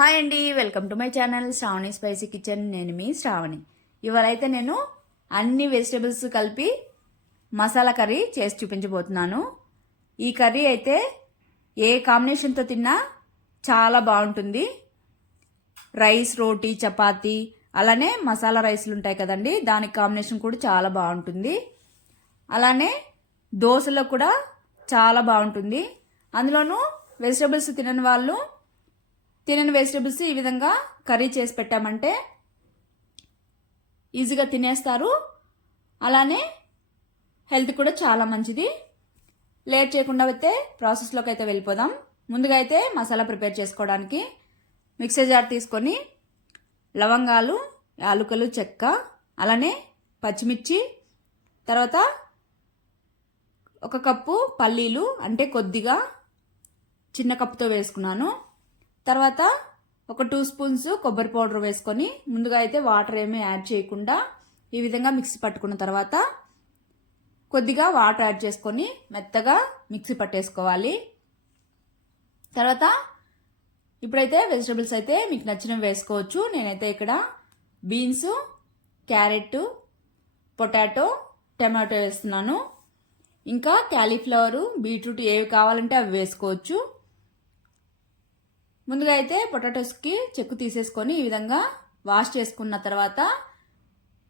Hi అండి welcome to my channel Sravani spicy kitchen. నేను మీ శ్రావణి. ఇవాళైతే నేను అన్ని వెజిటేబుల్స్ కలిపి మసాలా కర్రీ చేసి చూపించబోతున్నాను. ఈ కర్రీ అయితే ఏ కాంబినేషన్తో తిన్నా చాలా బాగుంటుంది. రైస్ రోటీ చపాతీ అలానే మసాలా రైస్లు ఉంటాయి కదండి దానికి కాంబినేషన్ కూడా చాలా బాగుంటుంది. అలానే దోశలో కూడా చాలా బాగుంటుంది. అందులోనూ వెజిటేబుల్స్ తినని వాళ్ళు తినని వెజిటేబుల్స్ ఈ విధంగా కర్రీ చేసి పెట్టామంటే ఈజీగా తినేస్తారు. అలానే హెల్త్ కూడా చాలా మంచిది. లేట్ చేయకుండా అయితే ప్రాసెస్లోకి అయితే వెళ్ళిపోదాం. ముందుగా అయితే మసాలా ప్రిపేర్ చేసుకోవడానికి మిక్సర్ జార్ తీసుకొని లవంగాలు యాలుకలు చెక్క అలానే పచ్చిమిర్చి తర్వాత ఒక కప్పు పల్లీలు అంటే కొద్దిగా చిన్న కప్పుతో వేసుకున్నాను. తర్వాత ఒక టూ స్పూన్స్ కొబ్బరి పౌడర్ వేసుకొని ముందుగా అయితే వాటర్ ఏమీ యాడ్ చేయకుండా ఈ విధంగా మిక్సీ పట్టుకున్న తర్వాత కొద్దిగా వాటర్ యాడ్ చేసుకొని మెత్తగా మిక్సీ పట్టేసుకోవాలి. తర్వాత ఇప్పుడైతే వెజిటబుల్స్ అయితే మీకు నచ్చినవి వేసుకోవచ్చు. నేనైతే ఇక్కడ బీన్స్ క్యారెట్ పొటాటో టమాటో వేస్తున్నాను. ఇంకా క్యాలీఫ్లవరు బీట్రూట్ ఏవి కావాలంటే అవి వేసుకోవచ్చు. ముందుగా అయితే పొటాటోస్కి చెక్కు తీసేసుకొని ఈ విధంగా వాష్ చేసుకున్న తర్వాత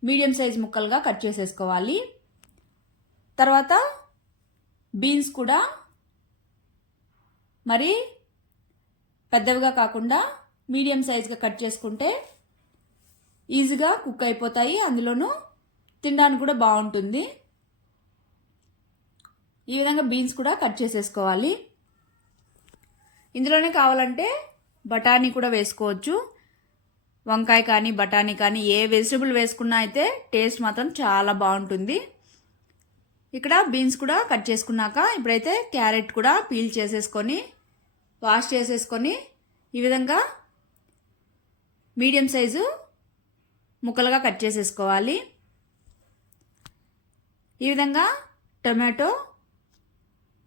మీడియం సైజ్ ముక్కలుగా కట్ చేసేసుకోవాలి. తర్వాత బీన్స్ కూడా మరి పెద్దవిగా కాకుండా మీడియం సైజ్గా కట్ చేసుకుంటే ఈజీగా కుక్ అయిపోతాయి. అందులోనూ తినడానికి కూడా బాగుంటుంది. ఈ విధంగా బీన్స్ కూడా కట్ చేసేసుకోవాలి. ఇందులోనే కావాలంటే బఠానీ కూడా వేసుకోవచ్చు. వంకాయ కానీ బఠానీ కానీ ఏ వెజిటబుల్ వేసుకున్నా అయితే టేస్ట్ మాత్రం చాలా బాగుంటుంది. ఇక్కడ బీన్స్ కూడా కట్ చేసుకున్నాక ఇప్పుడైతే క్యారెట్ కూడా పీల్ చేసేసుకొని వాష్ చేసేసుకొని ఈ విధంగా మీడియం సైజు ముక్కలుగా కట్ చేసేసుకోవాలి. ఈ విధంగా టొమాటో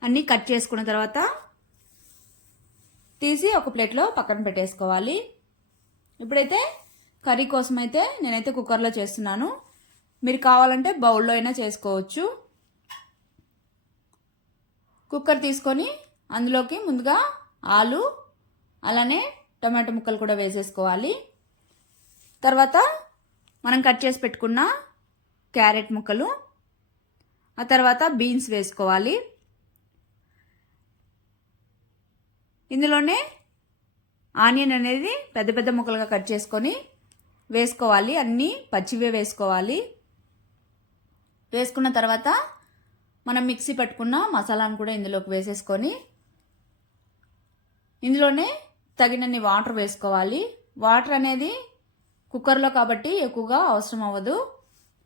అన్నీ కట్ చేసుకున్న తర్వాత తీసి ఒక ప్లేట్లో పక్కన పెట్టేసుకోవాలి. ఇప్పుడైతే కర్రీ కోసం అయితే నేనైతే కుక్కర్లో చేస్తున్నాను. మీరు కావాలంటే బౌల్లో అయినా చేసుకోవచ్చు. కుక్కర్ తీసుకొని అందులోకి ముందుగా ఆలు అలానే టమాటో ముక్కలు కూడా వేసేసుకోవాలి. తర్వాత మనం కట్ చేసి పెట్టుకున్న క్యారెట్ ముక్కలు ఆ తర్వాత బీన్స్ వేసుకోవాలి. ఇందులోనే ఆనియన్ అనేది పెద్ద పెద్ద ముక్కలుగా కట్ చేసుకొని వేసుకోవాలి. అన్నీ పచ్చివే వేసుకోవాలి. వేసుకున్న తర్వాత మనం మిక్సీ పట్టుకున్న మసాలాను కూడా ఇందులోకి వేసేసుకొని ఇందులోనే తగినన్ని వాటర్ వేసుకోవాలి. వాటర్ అనేది కుక్కర్లో కాబట్టి ఎక్కువగా అవసరం అవ్వదు.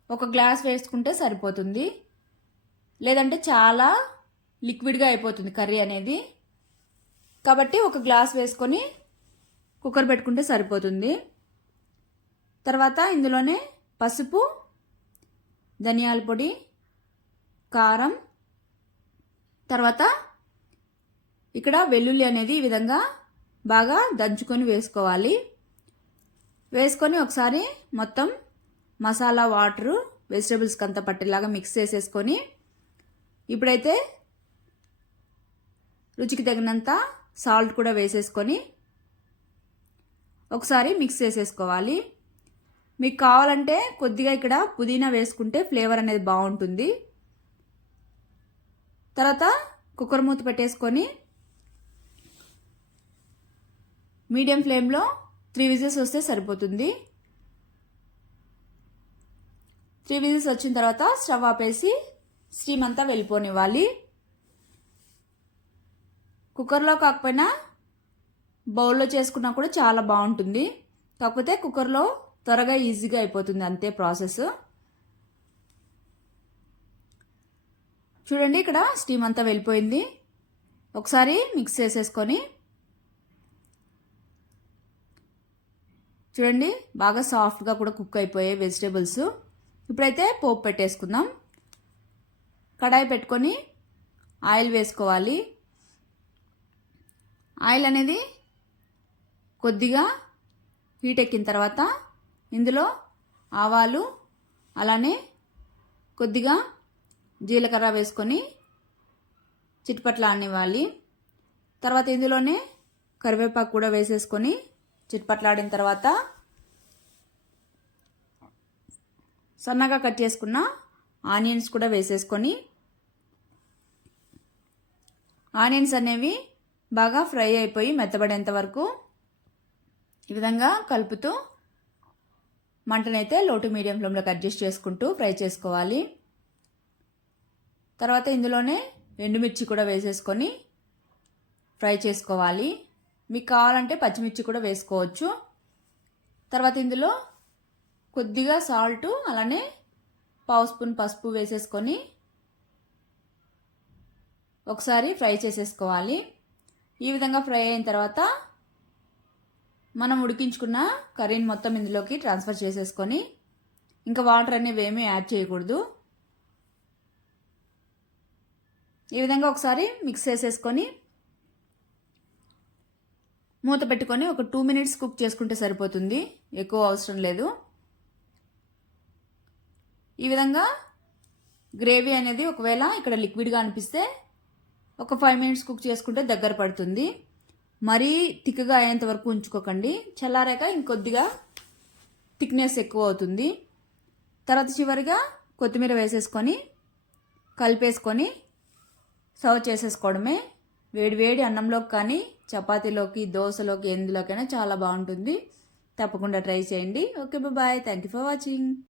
ఒక గ్లాస్ వేసుకుంటే సరిపోతుంది. లేదంటే చాలా లిక్విడ్గా అయిపోతుంది కర్రీ అనేది. కాబట్టి ఒక గ్లాస్ వేసుకొని కుక్కర్ పెట్టుకుంటే సరిపోతుంది. తర్వాత ఇందులోనే పసుపు ధనియాల పొడి కారం తర్వాత ఇక్కడ వెల్లుల్లి అనేది ఈ విధంగా బాగా దంచుకొని వేసుకోవాలి. వేసుకొని ఒకసారి మొత్తం మసాలా వాటరు వెజిటేబుల్స్కి అంతా పట్టేలాగా మిక్స్ చేసేసుకొని ఇప్పుడైతే రుచికి తగినంత సాల్ట్ కూడా వేసేసుకొని ఒకసారి మిక్స్ చేసేసుకోవాలి. మీకు కావాలంటే కొద్దిగా ఇక్కడ పుదీనా వేసుకుంటే ఫ్లేవర్ అనేది బాగుంటుంది. తర్వాత కుక్కర్ మూత పెట్టేసుకొని మీడియం ఫ్లేమ్లో త్రీ విజిల్స్ వస్తే సరిపోతుంది. త్రీ విజిల్స్ వచ్చిన తర్వాత స్టవ్ ఆపేసి స్టీమ్ అంతా వెళ్ళిపోనివ్వాలి. కుక్కర్లో కాకపోయినా బౌల్లో చేసుకున్నా కూడా చాలా బాగుంటుంది. కాకపోతే కుక్కర్లో త్వరగా ఈజీగా అయిపోతుంది అంతే ప్రాసెస్. చూడండి ఇక్కడ స్టీమ్ అంతా వెళ్ళిపోయింది. ఒకసారి మిక్స్ చేసేసుకొని చూడండి బాగా సాఫ్ట్గా కూడా కుక్ అయిపోయాయి వెజిటేబుల్స్. ఇప్పుడైతే పోపు పెట్టేసుకుందాం. కడాయి పెట్టుకొని ఆయిల్ వేసుకోవాలి. ఆయిల్ అనేది కొద్దిగా హీట్ ఎక్కిన తర్వాత ఇందులో ఆవాలు అలానే కొద్దిగా జీలకర్ర వేసుకొని చిట్పట్ల అనివ్వాలి తర్వాత ఇందులోనే కరివేపాకు కూడా వేసేసుకొని చిట్పట్లాడిన తర్వాత సన్నగా కట్ చేసుకున్న ఆనియన్స్ కూడా వేసేసుకొని ఆనియన్స్ అనేవి బాగా ఫ్రై అయిపోయి మెత్తబడేంత వరకు ఈ విధంగా కలుపుతూ మంటనైతే లోటు మీడియం ఫ్లేమ్లోకి అడ్జస్ట్ చేసుకుంటూ ఫ్రై చేసుకోవాలి. తర్వాత ఇందులోనే ఎండుమిర్చి కూడా వేసేసుకొని ఫ్రై చేసుకోవాలి. మీకు కావాలంటే పచ్చిమిర్చి కూడా వేసుకోవచ్చు. తర్వాత ఇందులో కొద్దిగా సాల్ట్ అలానే పావు స్పూన్ పసుపు వేసేసుకొని ఒకసారి ఫ్రై చేసేసుకోవాలి. ఈ విధంగా ఫ్రై అయిన తర్వాత మనం ఉడికించుకున్న కర్రీని మొత్తం ఇందులోకి ట్రాన్స్ఫర్ చేసేసుకొని ఇంకా వాటర్ అనేవి ఏమీ యాడ్ చేయకూడదు. ఈ విధంగా ఒకసారి మిక్స్ చేసేసుకొని మూత పెట్టుకొని ఒక టూ మినిట్స్ కుక్ చేసుకుంటే సరిపోతుంది. ఎక్కువ అవసరం లేదు. ఈ విధంగా గ్రేవీ అనేది ఒకవేళ ఇక్కడ లిక్విడ్గా అనిపిస్తే ఒక ఫైవ్ మినిట్స్ కుక్ చేసుకుంటే దగ్గర పడుతుంది. మరీ థిక్గా అయ్యేంత వరకు ఉంచుకోకండి. చల్లారాక ఇంకొద్దిగా థిక్నెస్ ఎక్కువ అవుతుంది. తర్వాత చివరిగా కొత్తిమీర వేసేసుకొని కలిపేసుకొని సర్వ్ చేసేసుకోవడమే. వేడి వేడి అన్నంలోకి కానీ చపాతీలోకి దోశలోకి ఎందులోకైనా చాలా బాగుంటుంది. తప్పకుండా ట్రై చేయండి. Okay bye thank you for watching